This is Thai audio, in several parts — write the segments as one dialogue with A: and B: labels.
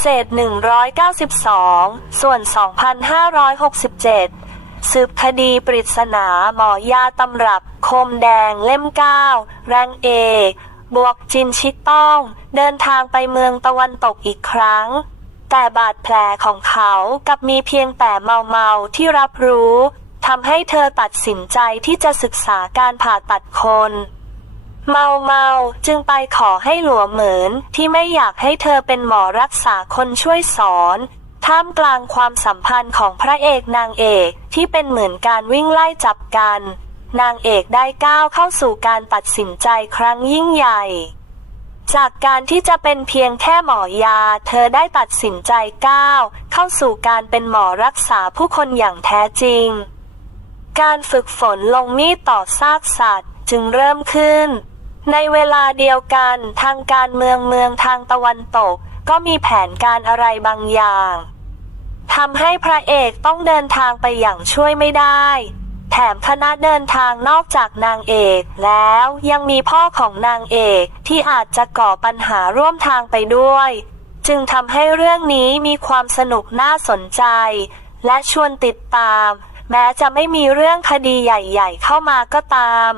A: เศษ 192 ส่วน 2567 สืบคดีปริศนาหมอยาตำรับ คมแดงเล่ม 9 แรงเอบวกจินชิดต้อง เดินทางไปเมืองตะวันตกอีกครั้ง แต่บาดแผลของเขากับมีเพียงแต่เมาเมาที่รับรู้ทำให้เธอตัดสินใจที่จะศึกษาการผ่าตัดคน เมาเมาจึงไปขอให้หลัวเหมือนที่ไม่อยากให้เธอเป็นหมอรักษาคนช่วยสอน ท่ามกลางความสัมพันธ์ของพระเอกนางเอกที่เป็นเหมือนการวิ่งไล่จับกัน นางเอกได้ก้าวเข้าสู่การตัดสินใจครั้งยิ่งใหญ่จากการที่จะเป็นเพียงแค่หมอยา เธอได้ตัดสินใจก้าวเข้าสู่การเป็นหมอรักษาผู้คนอย่างแท้จริง การฝึกฝนลงมีดต่อซากสัตว์จึงเริ่มขึ้น ในเวลาเดียวกันทางการเมืองเมืองทางตะวันตก ก็มีแผนการอะไรบางอย่างทำให้พระเอกต้องเดินทางไปอย่างช่วยไม่ได้ แถมคณะเดินทางนอกจากนางเอกแล้วยังมีพ่อของนางเอกที่อาจจะก่อปัญหาร่วมทางไปด้วย จึงทำให้เรื่องนี้มีความสนุกน่าสนใจ และชวนติดตาม แม้จะไม่มีเรื่องคดีใหญ่ ๆ เข้ามาก็ตาม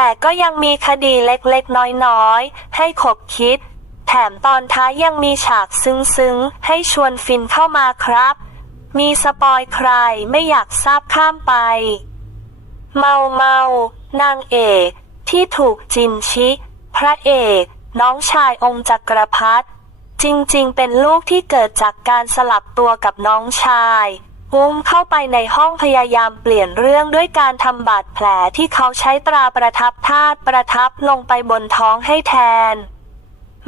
A: แต่ก็ยังมีคดีเล็กๆ น้อยๆ ให้ขบคิด แถมตอนท้ายยังมีฉากซึ้งๆ ให้ชวนฟินเข้ามาครับ มีสปอยใครไม่อยากทราบข้ามไป เมาเมานางเอกที่ถูกจินชิ พระเอก น้องชายองค์จักรพรรดิจริงๆ เป็นลูกที่เกิดจากการสลับตัวกับน้องชาย อุ้มเข้าไปในห้องพยายามเปลี่ยนเรื่องด้วยการทำบาดแผลที่เขาใช้ตราประทับธาตุประทับลงไปบนท้องให้แทน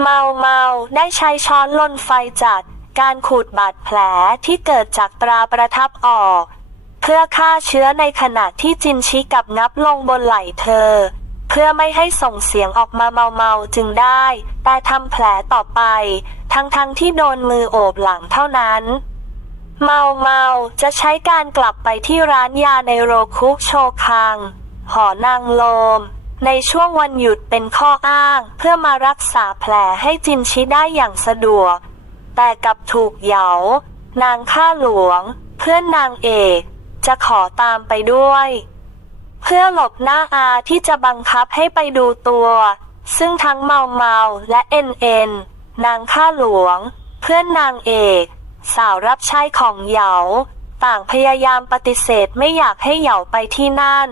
A: เมาเมาได้ใช้ช้อนลนไฟจัด การขูดบาดแผลที่เกิดจากตราประทับออก เพื่อฆ่าเชื้อในขณะที่จินชิกับงับลงบนไหล่เธอ เพื่อไม่ให้ส่งเสียงออกมาเมาเมาจึงได้ แต่ทำแผลต่อไป ทั้งๆทที่โดนมือโอบหลังเท่านั้น เมาเมาจะใช้การกลับไปที่ร้านยาในโรคุโชคัง หอนางโลม ในช่วงวันหยุดเป็นข้ออ้าง เพื่อมารักษาแผลให้จินชิได้อย่างสะดวก แต่กลับถูกเหยา นางข้าหลวง เพื่อนนางเอก จะขอตามไปด้วย เพื่อหลบหน้าอาที่จะบังคับให้ไปดูตัว ซึ่งทั้งเมาเมาและเอ็นเอ็นนางข้าหลวง เพื่อนนางเอก สาวรับใช้ของเหยา ต่างพยายามปฏิเสธไม่อยากให้เหยาไปที่นั่น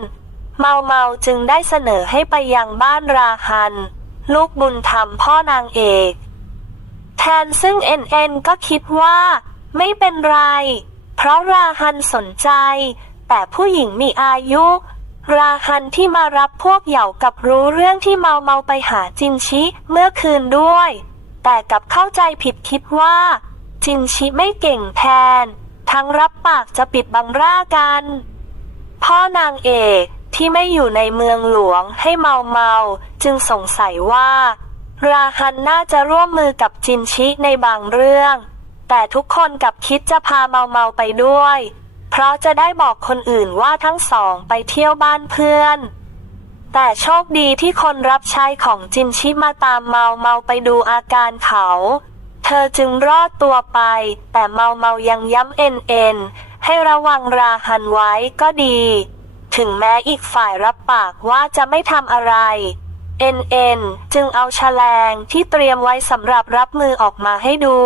A: เมาเมาจึงได้เสนอให้ไปยังบ้านราฮัน ลูกบุญธรรมพ่อนางเอก แทนซึ่งเอ็นเอ็นก็คิดว่า ไม่เป็นไร เพราะราฮันสนใจ แต่ผู้หญิงมีอายุ ราฮันที่มารับพวกเหย่ากับรู้เรื่องที่เมาเมาไปหาจินชิเมื่อคืนด้วย แต่กลับเข้าใจผิดคิดว่า จินชิไม่เก่งแทน ทั้งรับปากจะปิดบังร่ากัน พ่อนางเอกที่ไม่อยู่ในเมืองหลวงให้เมาเมาจึงสงสัยว่า ราฮันน่าจะร่วมมือกับจินชิในบางเรื่อง แต่ทุกคนกับคิดจะพาเมาเมาไปด้วย เพราะจะได้บอกคนอื่นว่าทั้งสองไปเที่ยวบ้านเพื่อน แต่โชคดีที่คนรับใช้ของจินชิมาตามเมาเมาไปดูอาการเขา เธอจึงรอดตัวไป แต่เมาเมายังย้ำเอ็นเอ็นให้ระวังราฮันไว้ก็ดี ถึงแม้อีกฝ่ายรับปากว่าจะไม่ทำอะไร เอ็นเอ็นจึงเอาแฉลงที่เตรียมไว้สำหรับรับมือออกมาให้ดู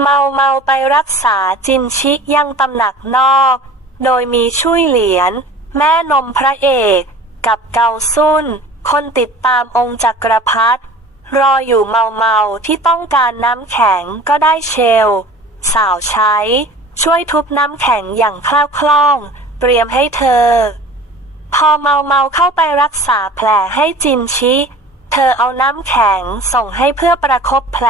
A: เมาเมาไปรักษาจินชิยังตำหนักนอก โดยมีช่วยเหรียญแม่นมพระเอก กับเกาซุนคนติดตามองค์จักรพรรดิ รออยู่เมาเมาที่ต้องการน้ำแข็งก็ได้เชล สาวใช้ ช่วยทุบน้ำแข็งอย่างคล่าวคล่อง เตรียมให้เธอ พอเมาเมาเข้าไปรักษาแผลให้จินชิ เธอเอาน้ำแข็งส่งให้เพื่อประคบแผล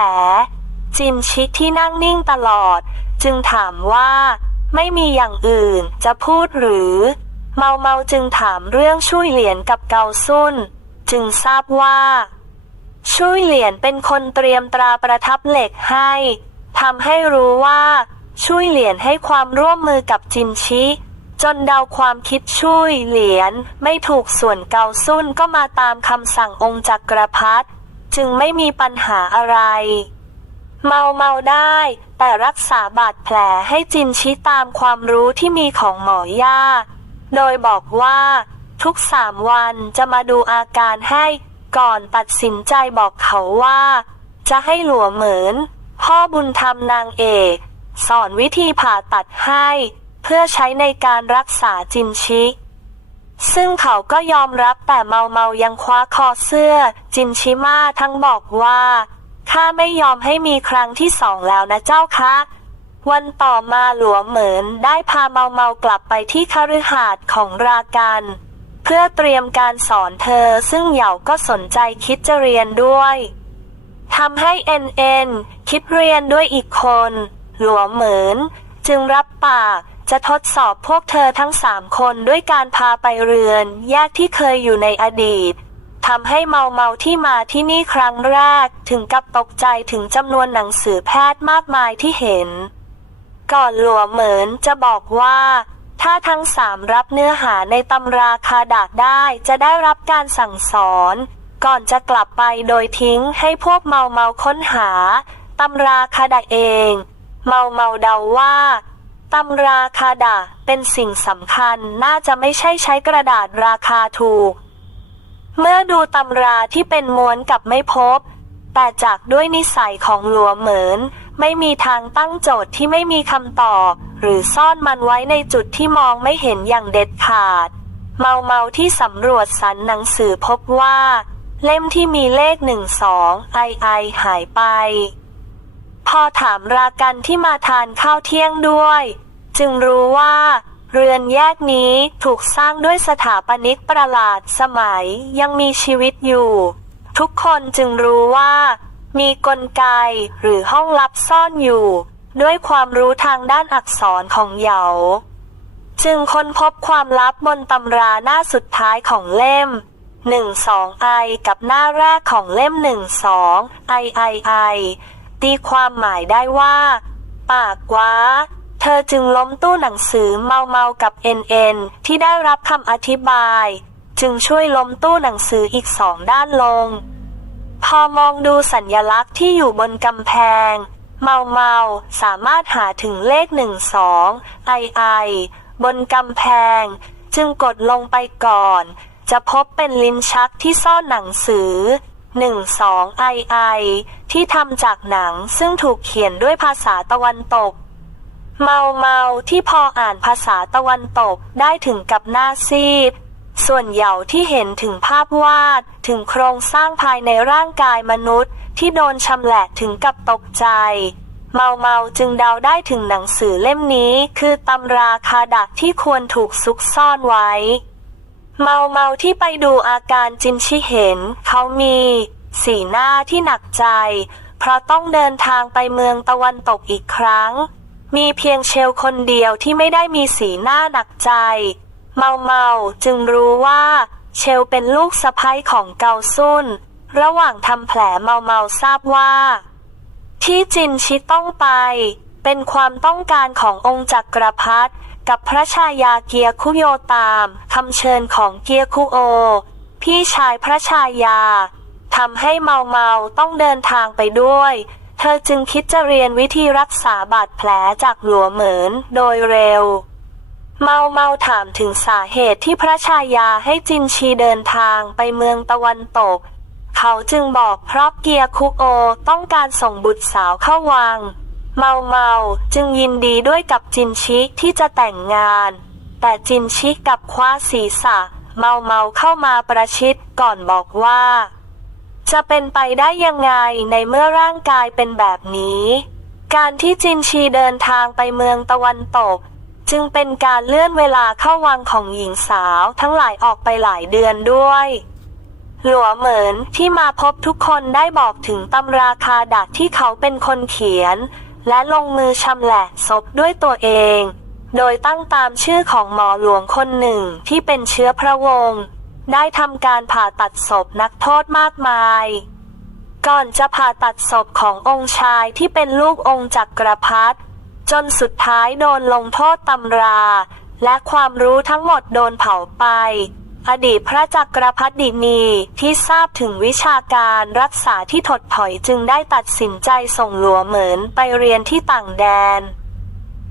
A: จินชิที่นั่งนิ่งตลอด จึงถามว่า ไม่มีอย่างอื่นจะพูดหรือ เมาเมาจึงถามเรื่องช่วยเหรียญกับเกาซุนจึงทราบว่า ช่วยเหรียญเป็นคนเตรียมตราประทับเหล็กให้ทำให้รู้ว่าช่วยเหรียญให้ความร่วมมือกับจินชิ จนเดาความคิดช่วยเหรียญไม่ถูกส่วนเกาซุนก็มาตามคำสั่งองค์จักรพรรดิจึงไม่มีปัญหาอะไร เมาเมาได้ แต่รักษาบาดแผลให้จินชิตามความรู้ที่มีของหมอย่า โดยบอกว่า ทุกสามวันจะมาดูอาการให้ ก่อนตัดสินใจบอกเขาว่า จะให้หลัวเหมือน พ่อบุญธรรมนางเอก สอนวิธีผ่าตัดให้ เพื่อใช้ในการรักษาจินชิ ซึ่งเขาก็ยอมรับแต่เมาเมายังคว้าคอเสื้อ จินชิมาทั้งบอกว่าข้าไม่ยอมให้มีครั้งที่สองแล้วนะเจ้าคะวันต่อมาหลวงเหมือนได้พาเมาเมากลับไปที่คฤหาสน์ของรากัน เพื่อเตรียมการสอนเธอซึ่งเหยาก็สนใจคิดจะเรียนด้วยทำให้เอ็นเอ็นคิดเรียนด้วยอีกคน หลวงเหมือน จึงรับปากจะทดสอบพวกเธอทั้งสามคนด้วยการพาไปเรือนแยกที่เคยอยู่ในอดีตทำให้เมาเมาที่มาที่นี่ครั้งแรกถึงกับตกใจถึงจำนวนหนังสือแพทย์มากมายที่เห็น ก่อนหลัวเหมือนจะบอกว่า ถ้าทั้งสามรับเนื้อหาในตำราคาดาษได้จะได้รับการสั่งสอน ก่อนจะกลับไปโดยทิ้งให้พวกเมาเมาค้นหาตำราคาดาเอง เมาเมาเดาว่าตำราคาดาเป็นสิ่งสำคัญน่าจะไม่ใช่ใช้กระดาษราคาถูก เมื่อดูตำราที่เป็นม้วนกับไม่พบ แต่จากด้วยนิสัยของหลัวเหมือน ไม่มีทางตั้งโจทย์ที่ไม่มีคำตอบ หรือซ่อนมันไว้ในจุดที่มองไม่เห็นอย่างเด็ดขาด เมาเมาที่สำรวจสรรหนังสือพบว่า เล่มที่มีเลขหนึ่งสองไอไอหายไป พอถามรากันที่มาทานข้าวเที่ยงด้วย จึงรู้ว่าเรือนแยกนี้ถูกสร้างด้วยสถาปนิกประหลาดสมัยยังมีชีวิตอยู่ ทุกคนจึงรู้ว่า มีกลไกหรือห้องลับซ่อนอยู่ ด้วยความรู้ทางด้านอักษรของเหยา จึงค้นพบความลับบนตำราหน้าสุดท้ายของเล่ม 1 2ไอกับหน้าแรกของเล่ม 1 2ไอไอไอตีความหมายได้ว่า ปากว้า เธอจึงล้มตู้หนังสือเมาเมากับเอ็นเอ็นที่ได้รับคำอธิบาย จึงช่วยล้มตู้หนังสืออีกสองด้านลง พอมองดูสัญญลักษณ์ที่อยู่บนกำแพง เมาเมาสามารถหาถึงเลขหนึ่งสองไอไอบนกำแพง จึงกดลงไปก่อน จะพบเป็นลิ้นชักที่ซ่อนหนังสือหนึ่งสองไอไอที่ทำจากหนังซึ่งถูกเขียนด้วยภาษาตะวันตก เมาเมาที่พออ่านภาษาตะวันตกได้ถึงกับหน้าซีด ส่วนเหยาที่เห็นถึงภาพวาด ถึงโครงสร้างภายในร่างกายมนุษย์ ที่โดนชำแหละถึงกับตกใจ เมาเมาจึงเดาได้ถึงหนังสือเล่มนี้คือตำราคาดักที่ควรถูกซุกซ่อนไว้ เมาเมาที่ไปดูอาการจินชิเห็น เขามี สีหน้าที่หนักใจ เพราะต้องเดินทางไปเมืองตะวันตกอีกครั้ง มีเพียงเชลคนเดียวที่ไม่ได้มีสีหน้าหนักใจ เมาเมาจึงรู้ว่า เชลเป็นลูกสะใภ้ของเกาซุน ระหว่างทำแผลเมาเมาทราบว่า ที่จินชิต้องไป เป็นความต้องการขององค์จักรพรรดิกับพระชายาเกียคุโยตามคำเชิญของเกียคุโอ พี่ชายพระชายาทำให้เมาเมาต้องเดินทางไปด้วย เธอจึงคิดจะเรียนวิธีรักษาบาดแผลจากหลัวเหมือนโดยเร็ว เมาเมาถามถึงสาเหตุที่พระชายาให้จินชีเดินทางไปเมืองตะวันตก เขาจึงบอกเพราะเกียคุโอต้องการส่งบุตรสาวเข้าวัง เมาเมาจึงยินดีด้วยกับจินชิที่จะแต่งงาน แต่จินชิกับคว้าศีรษะ เมาเมาเข้ามาประชิดก่อนบอกว่า จะเป็นไปได้ยังไงในเมื่อร่างกายเป็นแบบนี้ การที่จินชีเดินทางไปเมืองตะวันตก จึงเป็นการเลื่อนเวลาเข้าวังของหญิงสาวทั้งหลายออกไปหลายเดือนด้วย หลัวเหมือนที่มาพบทุกคนได้บอกถึงตำราคาดักที่เขาเป็นคนเขียน และลงมือชำแหละศพด้วยตัวเอง โดยตั้งตามชื่อของหมอหลวงคนหนึ่งที่เป็นเชื้อพระวงศ์ได้ทำการผ่าตัดศพนักโทษมากมาย ก่อนจะผ่าตัดศพขององค์ชายที่เป็นลูกองค์จักรพรรดิ จนสุดท้ายโดนลงโทษตำรา และความรู้ทั้งหมดโดนเผาไป อดีตพระจักรพรรดินีที่ทราบถึงวิชาการรักษาที่ถดถอยจึงได้ตัดสินใจส่งหลัวเหมือนไปเรียนที่ต่างแดน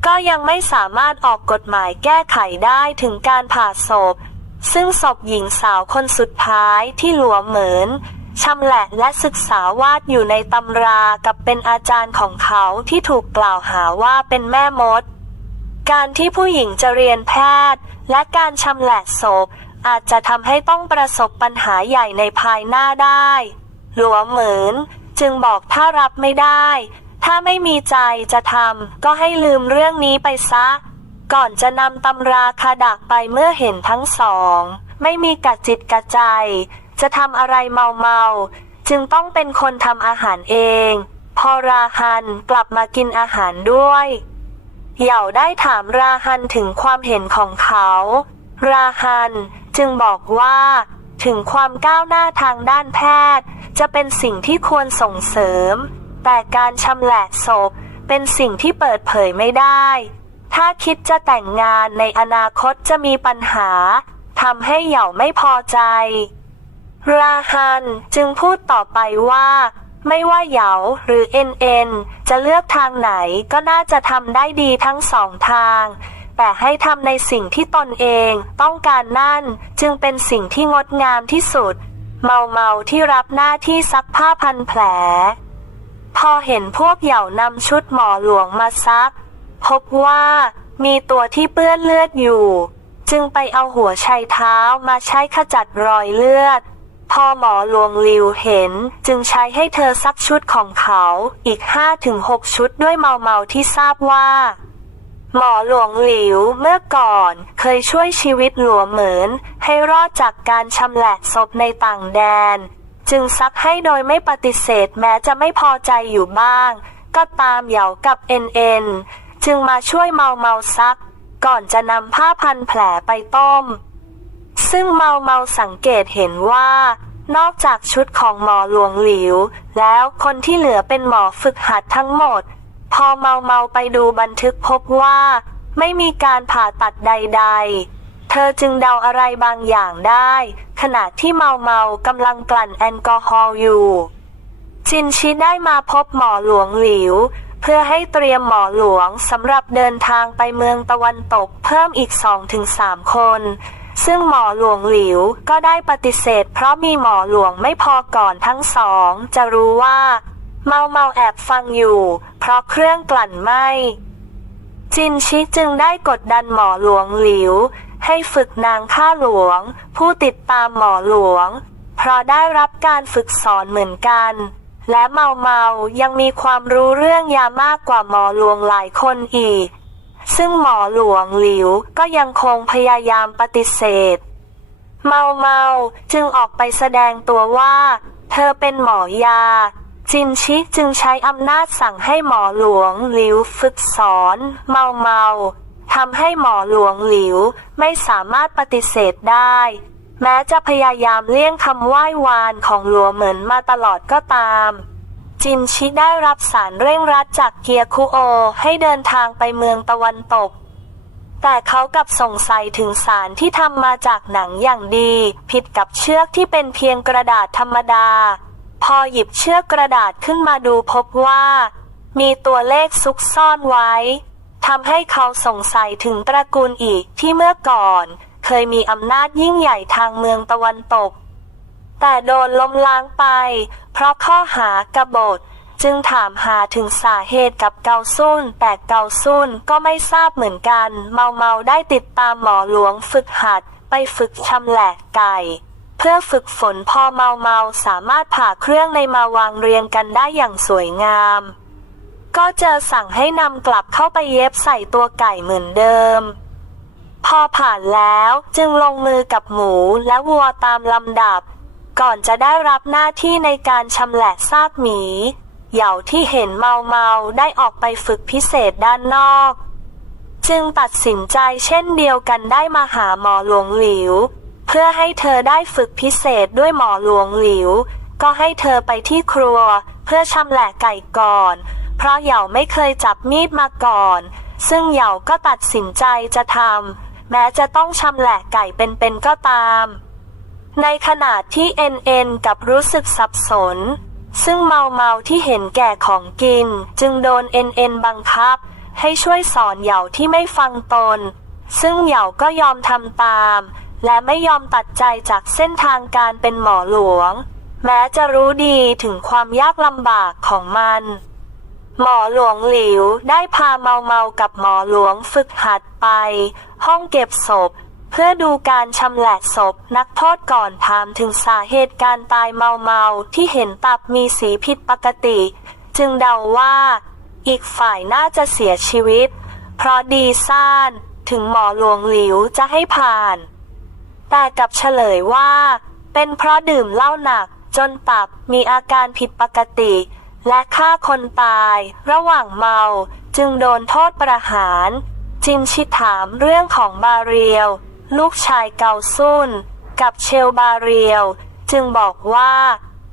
A: ก็ยังไม่สามารถออกกฎหมายแก้ไขได้ถึงการผ่าศพ ซึ่งศพหญิงสาวคนสุดท้ายที่หลัวเหมือน ชำแหละและศึกษาวาดอยู่ในตำรากับเป็นอาจารย์ของเขาที่ถูกกล่าวหาว่าเป็นแม่มด การที่ผู้หญิงจะเรียนแพทย์ และการชำแหละศพ อาจจะทำให้ต้องประสบปัญหาใหญ่ในภายหน้าได้ หลัวเหมือนจึงบอกถ้ารับไม่ได้ ถ้าไม่มีใจจะทำก็ให้ลืมเรื่องนี้ไปซะ ก่อนจะนำตำราคาดักไปเมื่อเห็นทั้งสอง ไม่มีกัดจิตกัดใจ จะทำอะไรเมาเมาจึงต้องเป็นคนทำอาหารเอง พอราฮันกลับมากินอาหารด้วยเหย่าได้ถามราฮันถึงความเห็นของเขา ราฮันจึงบอกว่า ถึงความก้าวหน้าทางด้านแพทย์ จะเป็นสิ่งที่ควรส่งเสริม แต่การชำแหละศพเป็นสิ่งที่เปิดเผยไม่ได้ ถ้าคิดจะแต่งงานในอนาคตจะมีปัญหาทำให้เหย่าไม่พอใจ ราฮันจึงพูดต่อไปว่า ไม่ว่าเหยาหรือเอ็นเอ็นจะเลือกทางไหนก็น่าจะทำได้ดีทั้งสองทาง แต่ให้ทำในสิ่งที่ตนเองต้องการนั่นจึงเป็นสิ่งที่งดงามที่สุด เมาเมาที่รับหน้าที่ซักผ้าพันแผล พอเห็นพวกเหยานำชุดหมอหลวงมาซัก พบว่ามีตัวที่เปื้อนเลือดอยู่ จึงไปเอาหัวชัยเท้ามาใช้ขจัดรอยเลือด พอหมอหลวงลิวเห็นจึงใช้ให้เธอซักชุดของเขาอีกห้าถึงหกชุดด้วยเมาเมาที่ทราบว่า หมอหลวงหลิวเมื่อก่อนเคยช่วยชีวิตหลัวเหมือน ให้รอดจากการชำแหละศพในต่างแดน จึงซักให้โดยไม่ปฏิเสธแม้จะไม่พอใจอยู่บ้าง ก็ตามเหยากับเอ็นเอ็นจึงมาช่วยเมาเมาซัก ก่อนจะนำผ้าพันแผลไปต้ม ซึ่งเมาเมาสังเกตเห็นว่า นอกจากชุดของหมอหลวงหลิว แล้วคนที่เหลือเป็นหมอฝึกหัดทั้งหมด พอเมาเมาไปดูบันทึกพบว่า ไม่มีการผ่าตัดใด ๆเธอจึงเดาอะไรบางอย่างได้ ขณะที่เมาเมากำลังกลั่นแอลกอฮอล์อยู่ จินชิได้มาพบหมอหลวงหลิว เพื่อให้เตรียมหมอหลวงสำหรับเดินทางไปเมืองตะวันตกเพิ่มอีก2-3คน ซึ่งหมอหลวงหลิวก็ได้ปฏิเสธ เพราะมีหมอหลวงไม่พอก่อนทั้งสอง จะรู้ว่า เมาเมาแอบฟังอยู่ เพราะเครื่องกลั่นไหมจินชิจึงได้กดดันหมอหลวงหลิว ให้ฝึกนางข้าหลวง ผู้ติดตามหมอหลวง เพราะได้รับการฝึกสอนเหมือนกัน และเมาเมายังมีความรู้เรื่องยามากกว่าหมอหลวงหลายคนอีก ซึ่งหมอหลวงหลิวก็ยังคงพยายามปฏิเสธ เมาเมาจึงออกไปแสดงตัวว่า เธอเป็นหมอยา จินชิจึงใช้อำนาจสั่งให้หมอหลวงหลิวฝึกสอน เมาเมาทำให้หมอหลวงหลิวไม่สามารถปฏิเสธได้ แม้จะพยายามเลี่ยงคำไหว้วานของหลัวเหมือนมาตลอดก็ตาม จินชิได้รับสารเร่งรัดจากเกียคุโอให้เดินทางไปเมืองตะวันตก แต่เขากลับสงสัยถึงสารที่ทำมาจากหนังอย่างดี ผิดกับเชือกที่เป็นเพียงกระดาษธรรมดา พอหยิบเชือกกระดาษขึ้นมาดูพบว่า มีตัวเลขซุกซ่อนไว้ทำให้เขาสงสัยถึงตระกูลอีกที่เมื่อก่อน เคยมีอำนาจยิ่งใหญ่ทางเมืองตะวันตก แต่โดนล้มล้างไป เพราะข้อหากบฏ จึงถามหาถึงสาเหตุกับเกาซุนแต่เกาซุนก็ไม่ทราบเหมือนกัน เมาเมาได้ติดตามหมอหลวงฝึกหัด ไปฝึกชำแหละไก่ เพื่อฝึกฝนพอเมาเมาสามารถผ่าเครื่องในมาวางเรียงกันได้อย่างสวยงาม ก็เจอสั่งให้นำกลับเข้าไปเย็บใส่ตัวไก่เหมือนเดิมพอผ่านแล้วจึงลงมือกับหมูและวัวตามลำดับ ก่อนจะได้รับหน้าที่ในการชำแหละซากหมีเหย่าที่เห็นเมาเมาได้ออกไปฝึกพิเศษด้านนอก จึงตัดสินใจเช่นเดียวกันได้มาหาหมอหลวงหลิว เพื่อให้เธอได้ฝึกพิเศษด้วยหมอหลวงหลิว ก็ให้เธอไปที่ครัว เพื่อชำแหละไก่ก่อน เพราะเหย่าไม่เคยจับมีดมาก่อน ซึ่งเหย่าก็ตัดสินใจจะทำแม้จะต้องชำแหละไก่เป็นๆก็ตาม ในขณะที่เอ็นเอ็นกับรู้สึกสับสน ซึ่งเมาเมาที่เห็นแก่ของกิน จึงโดนเอ็นเอ็นบังคับ ให้ช่วยสอนเหย่าที่ไม่ฟังตน ซึ่งเหย่าก็ยอมทำตาม และไม่ยอมตัดใจจากเส้นทางการเป็นหมอหลวง แม้จะรู้ดีถึงความยากลำบากของมัน หมอหลวงหลิวได้พาเมาเมากับหมอหลวงฝึกหัดไป ห้องเก็บศพ เพื่อดูการชำแหละศพนักโทษก่อนถามถึงสาเหตุการตายเมาเมาที่เห็นตับมีสีผิดปกติ จึงเดาว่า อีกฝ่ายน่าจะเสียชีวิต เพราะดีซ่านถึงหมอหลวงหลิวจะให้ผ่าน แต่กับเฉลยว่า เป็นเพราะดื่มเหล้าหนักจนตับมีอาการผิดปกติ และฆ่าคนตายระหว่างเมาจึงโดนโทษประหาร จินชิดถามเรื่องของบาเรียว ลูกชายเกาซุนกับเชลบาเรียว จึงบอกว่า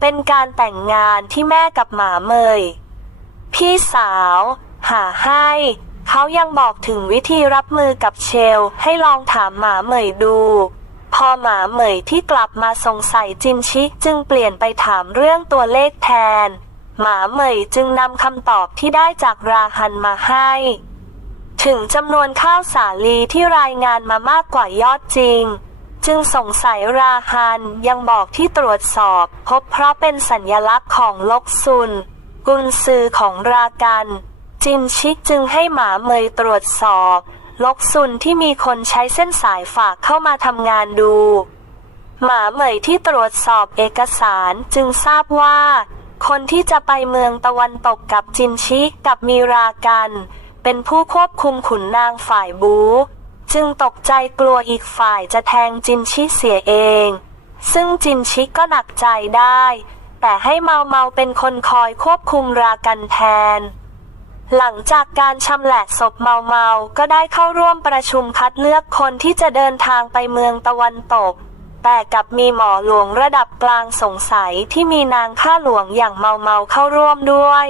A: เป็นการแต่งงานที่แม่กับหมาเมย พี่สาว หาให้ เขายังบอกถึงวิธีรับมือกับเชลให้ลองถามหมาเมยดู พอหมาเหมยที่กลับมาสงสัยจินชิจึงเปลี่ยนไปถามเรื่องตัวเลขแทน หมาเหมยจึงนำคำตอบที่ได้จากราฮันมาให้ ถึงจำนวนข้าวสาลีที่รายงานมามากกว่ายอดจริง จึงสงสัยราฮันยังบอกที่ตรวจสอบ พบเพราะเป็นสัญญลักษณ์ของลกซุน กุนซือของรากัน จินชิกจึงให้หมาเมยตรวจสอบ ลกซุนที่มีคนใช้เส้นสายฝากเข้ามาทำงานดู หมาเหมยที่ตรวจสอบเอกสารจึงทราบว่า คนที่จะไปเมืองตะวันตกกับจินชิกับมีรากัน เป็นผู้ควบคุมขุนนางฝ่ายบูจึงตกใจกลัวอีกฝ่ายจะแทงจินชิเสียเอง ซึ่งจินชิก็หนักใจได้ แต่ให้เมาเมาเป็นคนคอยควบคุมรากันแทน หลังจากการชำแหละศพเมาเมาก็ได้เข้าร่วมประชุมคัดเลือกคนที่จะเดินทางไปเมืองตะวันตก แต่กลับมีหมอหลวงระดับกลางสงสัยที่มีนางข้าหลวงอย่างเมาเมาเข้าร่วมด้วย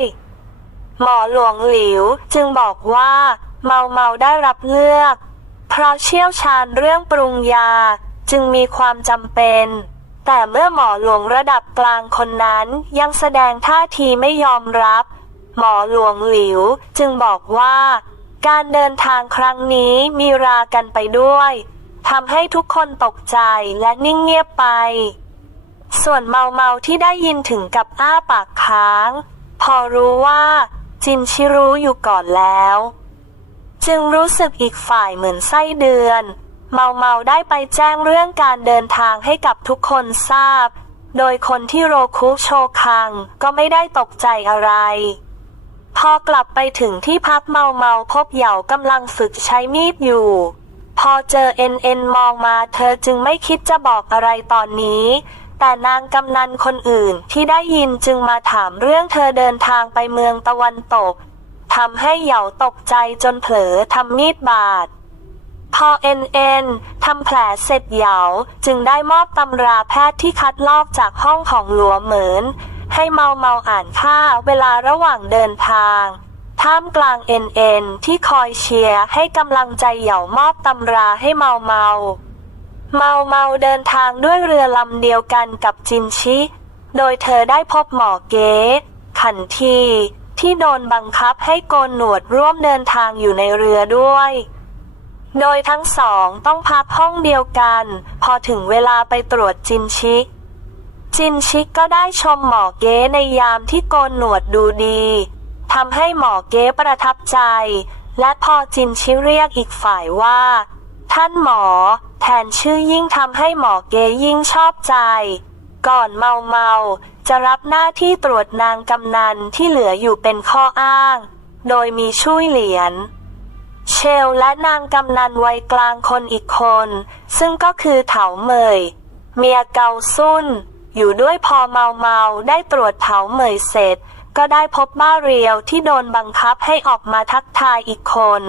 A: หมอหลวงหลิวจึงบอกว่า เมาเมาได้รับเลือก เพราะเชี่ยวชาญเรื่องปรุงยาจึงมีความจำเป็น แต่เมื่อหมอหลวงระดับกลางคนนั้นยังแสดงท่าทีไม่ยอมรับ หมอหลวงหลิวจึงบอกว่า การเดินทางครั้งนี้มีรากันไปด้วยทำให้ทุกคนตกใจและนิ่งเงียบไป ส่วนเมาเมาที่ได้ยินถึงกับอ้าปากค้าง พอรู้ว่า จินชิรู้อยู่ก่อนแล้ว จึงรู้สึกอีกฝ่ายเหมือนไส้เดือน เมาเมาได้ไปแจ้งเรื่องการเดินทางให้กับทุกคนทราบ โดยคนที่โรคุโชคังก็ไม่ได้ตกใจอะไร พอกลับไปถึงที่พักเมาเมาพบเหยากำลังฝึกใช้มีดอยู่ พอเจอเอ็นเอ็นมองมาเธอจึงไม่คิดจะบอกอะไรตอนนี้ แต่นางกำนันคนอื่นที่ได้ยินจึงมาถามเรื่องเธอเดินทางไปเมืองตะวันตกทำให้เหย่าตกใจจนเผลอทำมีดบาดพอเอ็นเอ็นทำแผลเสร็จเหยาจึงได้มอบตำราแพทย์ที่คัดลอกจากห้องของหลัวเหมินให้เมาเมาอ่านค่าเวลาระหว่างเดินทาง ท่ามกลางเอ็นเอ็นที่คอยเชียร์ให้กำลังใจเหยามอบตำราให้เมาเมา เมาเมาเดินทางด้วยเรือลำเดียวกันกับจินชิ โดยเธอได้พบหมอเก๋ขันที ที่โดนบังคับให้โกนหนวดร่วมเดินทางอยู่ในเรือด้วย โดยทั้งสองต้องพักห้องเดียวกัน พอถึงเวลาไปตรวจจินชิ จินชิก็ได้ชมหมอเก๊ในยามที่โกนหนวดดูดีทำให้หมอเก๊ประทับใจ และพอจินชิเรียกอีกฝ่ายว่า ท่านหมอ แทนชื่อยิ่งทำให้หมอเกยิ่งชอบใจ ก่อนเมาเมาจะรับหน้าที่ตรวจนางกำนันที่เหลืออยู่เป็นข้ออ้าง โดยมีช่วยเหรียญเชลและนางกำนันวัยกลางคนอีกคน ซึ่งก็คือเถาเหมย เมียเกาซุนอยู่ด้วยพอเมาเมาได้ตรวจเถาเหมยเสร็จ ก็ได้พบบ้าเรียวที่โดนบังคับให้ออกมาทักทายอีกคน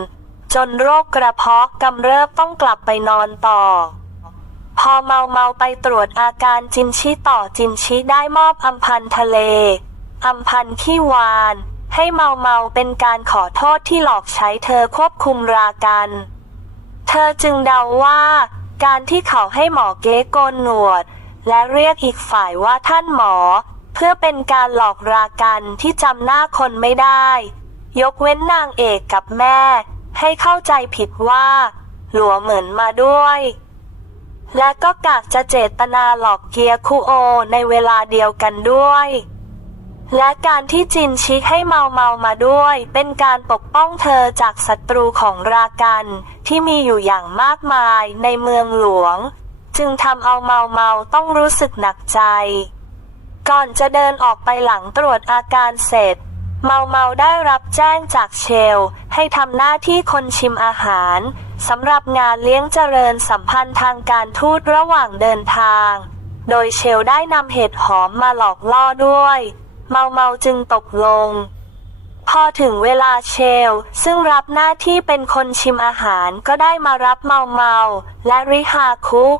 A: จนโรคกระเพาะกำเริบต้องกลับไปนอนต่อ พอเมาเมาไปตรวจอาการจินชิต่อจินชิได้มอบอัมพันทะเลอัมพันขี้วาน ให้เมาเมาเป็นการขอโทษที่หลอกใช้เธอควบคุมรากัน เธอจึงเดาว่า การที่เขาให้หมอเก๊โกนหนวด และเรียกอีกฝ่ายว่าท่านหมอ เพื่อเป็นการหลอกรากันที่จำหน้าคนไม่ได้ ยกเว้นนางเอกกับแม่ ให้เข้าใจผิดว่า หลัวเหมือนมาด้วย และก็กากจะเจตนาหลอกเกียร์คุโอในเวลาเดียวกันด้วย และการที่จินชิให้เมาเมามาด้วย เป็นการปกป้องเธอจากศัตรูของรากันที่มีอยู่อย่างมากมายในเมืองหลวง จึงทำเอาเมาเมาต้องรู้สึกหนักใจก่อนจะเดินออกไปหลังตรวจอาการเสร็จ เมาเมาได้รับแจ้งจากเชล ให้ทำหน้าที่คนชิมอาหารสำหรับงานเลี้ยงเจริญสัมพันธ์ทางการทูตระหว่างเดินทาง โดยเชลได้นำเห็ดหอมมาหลอกล่อด้วย เมาเมาจึงตกลง พอถึงเวลาเชล ซึ่งรับหน้าที่เป็นคนชิมอาหารก็ได้มารับเมาเมาและริฮาคุก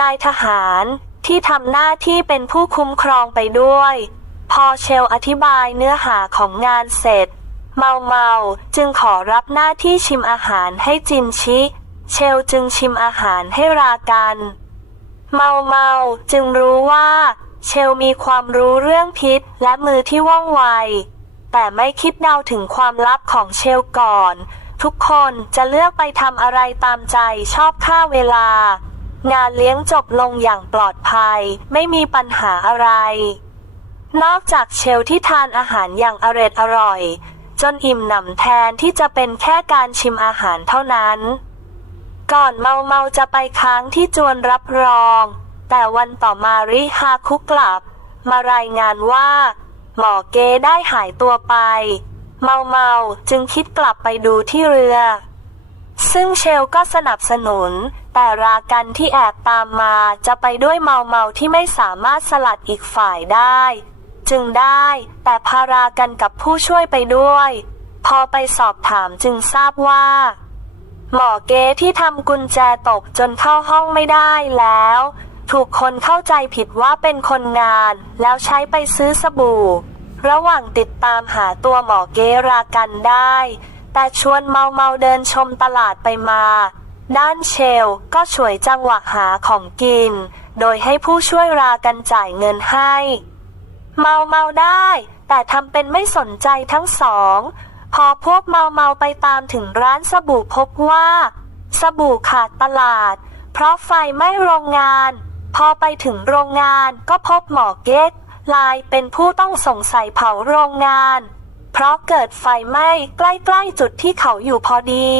A: นายทหารที่ทำหน้าที่เป็นผู้คุ้มครองไปด้วย พอเชลอธิบายเนื้อหาของงานเสร็จ เมาเมาจึงขอรับหน้าที่ชิมอาหารให้จินชิ เชลจึงชิมอาหารให้รากัน เมาเมาจึงรู้ว่า เชลมีความรู้เรื่องพิษและมือที่ว่องไว แต่ไม่คิดเดาถึงความลับของเชลก่อน ทุกคนจะเลือกไปทำอะไรตามใจชอบค่าเวลา งานเลี้ยงจบลงอย่างปลอดภัย ไม่มีปัญหาอะไร นอกจากเชลที่ทานอาหารอย่างอร็ดอร่อย จนอิ่มหนำแทนที่จะเป็นแค่การชิมอาหารเท่านั้น ก่อนเมาเมาจะไปค้างที่จวนรับรอง แต่วันต่อมาริฮาคุกลับ มารายงานว่า หมอเกได้หายตัวไป เมาเมาจึงคิดกลับไปดูที่เรือ ซึ่งเชลก็สนับสนุนแต่รากันที่แอบตามมาจะไปด้วยเมาเมาที่ไม่สามารถสลัดอีกฝ่ายได้ จึงได้ แต่พารากันกับผู้ช่วยไปด้วย พอไปสอบถามจึงทราบว่า หมอเก๊ที่ทำกุญแจตกจนเข้าห้องไม่ได้แล้ว ถูกคนเข้าใจผิดว่าเป็นคนงาน แล้วใช้ไปซื้อสบู่ ระหว่างติดตามหาตัวหมอเก๊รากันได้ แต่ชวนเมาเมาเดินชมตลาดไปมาด้านเชลก็ฉวยจังหวะหาของกิน โดยให้ผู้ช่วยรากันจ่ายเงินให้ เมาเมาได้ แต่ทำเป็นไม่สนใจทั้งสอง พอพวกเมาเมาไปตามถึงร้านสบู่พบว่า สบู่ขาดตลาด เพราะไฟไหม้โรงงาน พอไปถึงโรงงานก็พบหมอเก๊กลายเป็นผู้ต้องสงสัยเผาโรงงาน เพราะเกิดไฟไหม้ใกล้ๆจุดที่เขาอยู่พอดี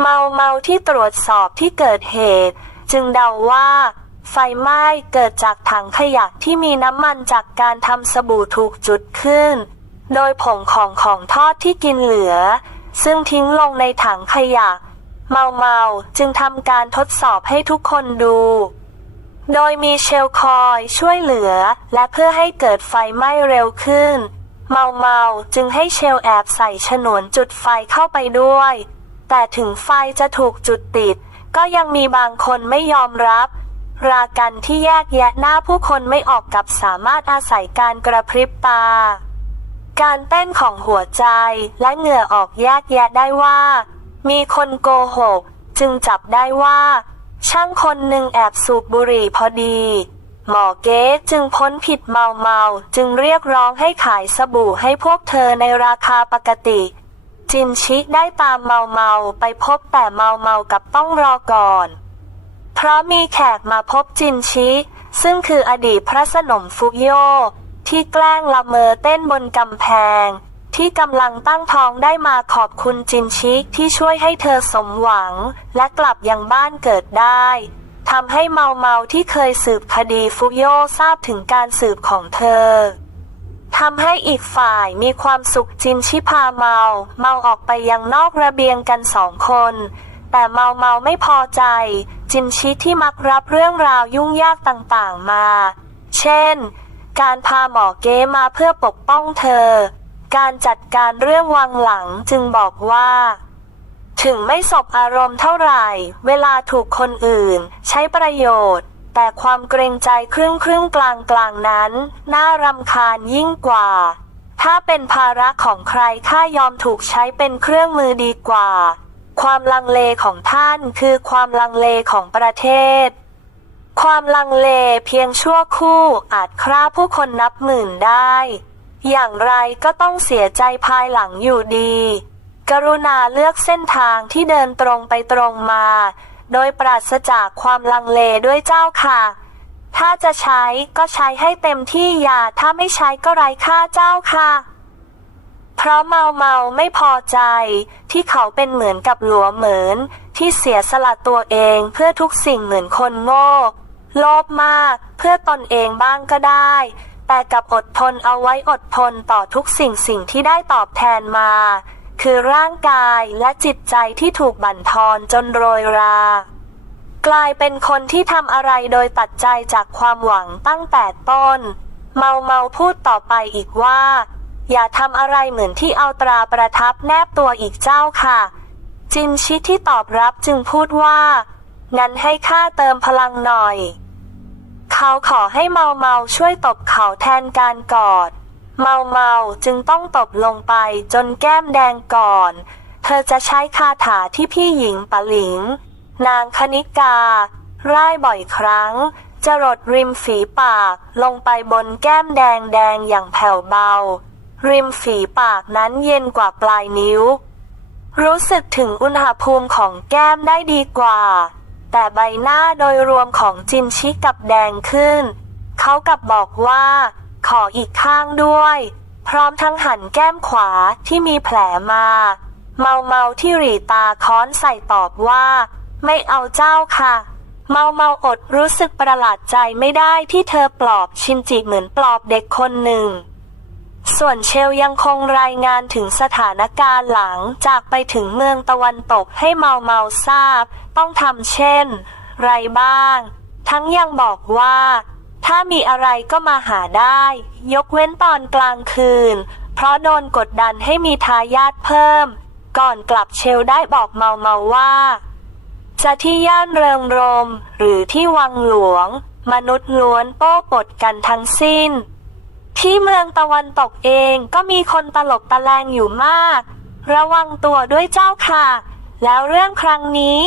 A: เมาเมาที่ตรวจสอบที่เกิดเหตุ จึงเดาว่า ไฟไหม้เกิดจากถังขยะที่มีน้ำมันจากการทำสบู่ถูกจุดขึ้น โดยผงของของทอดที่กินเหลือ ซึ่งทิ้งลงในถังขยะ เมาเมาจึงทำการทดสอบให้ทุกคนดู โดยมีเชลคอยช่วยเหลือ และเพื่อให้เกิดไฟไหม้เร็วขึ้น เมาเมาจึงให้เชลแอบใส่ฉนวนจุดไฟเข้าไปด้วย แต่ถึงไฟจะถูกจุดติด ก็ยังมีบางคนไม่ยอมรับ รากันที่แยกแยะหน้าผู้คนไม่ออกกับสามารถอาศัยการกระพริบตา การเต้นของหัวใจและเหงื่อออกแยกแยะได้ว่า มีคนโกหก จึงจับได้ว่า ช่างคนหนึ่งแอบสูบบุหรี่พอดี หมอเก๊จึงพ้นผิดเมาเมาจึงเรียกร้องให้ขายสบู่ให้พวกเธอในราคาปกติจินชิได้ตามเมาเมาไปพบแต่เมาเมากับต้องรอก่อน เพราะมีแขกมาพบจินชิ ซึ่งคืออดีตพระสนมฟุกโย ที่แกล้งละเมอเต้นบนกำแพง ที่กำลังตั้งท้องได้มาขอบคุณจินชิที่ช่วยให้เธอสมหวัง และกลับยังบ้านเกิดได้ทำให้เมาเมาที่เคยสืบคดีฟุกโยทราบถึงการสืบของเธอทำให้อีกฝ่ายมีความสุขจินชิพาเมา เมาออกไปยังนอกระเบียงกันสองคน แต่เมาเมาไม่พอใจ จินชิที่มักรับเรื่องราวยุ่งยากต่างๆมา เช่น การพาหมอเก้มาเพื่อปกป้องเธอ การจัดการเรื่องวังหลังจึงบอกว่า ถึงไม่สบอารมณ์เท่าไหร่ เวลาถูกคนอื่น ใช้ประโยชน์ แต่ความเกรงใจครึ่งครึ่งกลางกลางนั้น น่ารำคาญยิ่งกว่า ถ้าเป็นภาระของใครข้ายอมถูกใช้เป็นเครื่องมือดีกว่า ความลังเลของท่านคือความลังเลของประเทศ ความลังเลเพียงชั่วคู่อาจฆ่าผู้คนนับหมื่นได้ อย่างไรก็ต้องเสียใจภายหลังอยู่ดี กรุณาเลือกเส้นทางที่เดินตรงไปตรงมา โดยปราศจากความลังเลด้วยเจ้าค่ะ ถ้าจะใช้ก็ใช้ให้เต็มที่อย่าถ้าไม่ใช้ก็ไร้ค่าเจ้าค่ะ เพราะเมาเมาไม่พอใจ ที่เขาเป็นเหมือนกับหลัวเหมือนที่เสียสละตัวเองเพื่อทุกสิ่งเหมือนคนโง่โลภมากเพื่อตนเองบ้างก็ได้ แต่กับอดทนเอาไว้อดทนต่อทุกสิ่งสิ่งที่ได้ตอบแทนมา คือร่างกายและจิตใจที่ถูกบั่นทอนจนโรยรา กลายเป็นคนที่ทำอะไรโดยตัดใจจากความหวังตั้งแต่ต้น เมาเมาพูดต่อไปอีกว่า อย่าทำอะไรเหมือนที่เอาตราประทับแนบตัวอีกเจ้าค่ะ จินชิดที่ตอบรับจึงพูดว่า งั้นให้ข้าเติมพลังหน่อย เขาขอให้เมาเมาช่วยตบเขาแทนการกอด เมาเมาจึงต้องตบลงไปจนแก้มแดงก่อน เธอจะใช้คาถาที่พี่หญิงปะหลิง นางคณิกา ร่ายบ่อยครั้งจรดริมฝีปากลงไปบนแก้มแดงแดงอย่างแผ่วเบา ริมฝีปากนั้นเย็นกว่าปลายนิ้ว รู้สึกถึงอุณหภูมิของแก้มได้ดีกว่า แต่ใบหน้าโดยรวมของจินชิกับแดงขึ้น เขากลับบอกว่า ขออีกข้างด้วย พร้อมทั้งหันแก้มขวาที่มีแผลมา เมาเมาที่หรีตาค้อนใส่ตอบว่า ไม่เอาเจ้าค่ะเมาเมาอดรู้สึกประหลาดใจไม่ได้ที่เธอปลอบชินจิเหมือนปลอบเด็กคนหนึ่ง ส่วนเชลยังคงรายงานถึงสถานการณ์หลังจากไปถึงเมืองตะวันตกให้เมาเมาทราบ ต้องทำเช่น ไรบ้าง ทั้งยังบอกว่า ถ้ามีอะไรก็มาหาได้ ยกเว้นตอนกลางคืน เพราะโดนกดดันให้มีทายาทเพิ่ม ก่อนกลับเชลได้บอกเมาเมาว่า จะที่ย่านเริงรม หรือที่วังหลวง มนุษย์ล้วนโป้ปดกันทั้งสิ้น ที่เมืองตะวันตกเองก็มีคนตลบตะแลงอยู่มาก ระวังตัวด้วยเจ้าค่ะ แล้วเรื่องครั้งนี้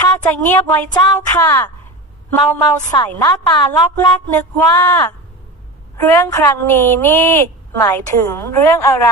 A: ข้าจะเงียบไว้เจ้าค่ะ เมาเมาใส่หน้าตาลอกแรกนึกว่า เรื่องครั้งนี้นี่ หมายถึงเรื่องอะไร